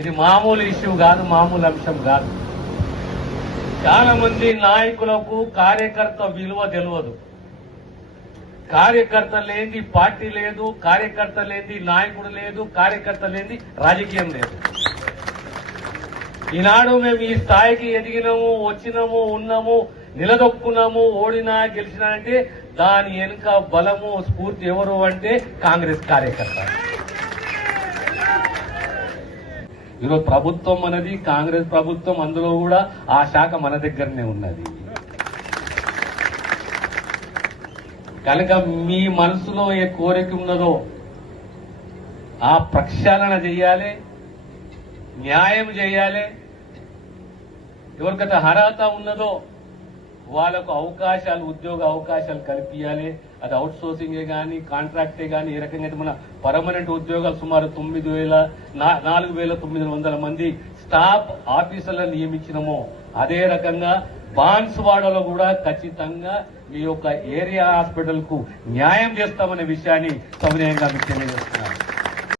ఇది మామూలు ఇష్యూ కాదు మామూలు అంశం కాదు. చాలా మంది నాయకులకు కార్యకర్త విలువ తెలియదు. కార్యకర్త లేని పార్టీ లేదు కార్యకర్త లేని నాయకుడు లేదు కార్యకర్త లేని రాజకీయం లేదు. ఈనాడు మేము ఈ స్థాయికి ఎదిగినాము వచ్చినాము ఉన్నాము నిలదొక్కున్నాము ఓడినా గెలిచినా అంటే దాని వెనుక బలము స్ఫూర్తి ఎవరు అంటే కాంగ్రెస్ కార్యకర్త ఈరోజు ప్రభుత్వం అనేది కాంగ్రెస్ ప్రభుత్వం అందులో కూడా ఆ శాఖ మన దగ్గరనే ఉన్నది. కనుక మీ మనసులో ఏ కోరిక ఉన్నదో ఆ ప్రక్షాళన చెయ్యాలి న్యాయం చేయాలి. ఎవరికైతే అర్హత ఉన్నదో వాళ్ళకు అవకాశాలు ఉద్యోగ అవకాశాలు కల్పించాలి అది అవుట్ సోర్సింగే కానీ కాంట్రాక్టే కానీ ఏ రకంగా అయితే మన పర్మనెంట్ ఉద్యోగాలు సుమారు తొమ్మిది వేల నా- నాలుగు వేల తొమ్మిది వందల మంది స్టాఫ్ ఆఫీసర్లను నియమించినమో. అదే రకంగా బాన్స్వాడలో కూడా ఖచ్చితంగా మీ యొక్క ఏరియా హాస్పిటల్కు న్యాయం చేస్తామనే విషయాన్ని సవినయంగా మీకు తెలియజేస్తున్నాను.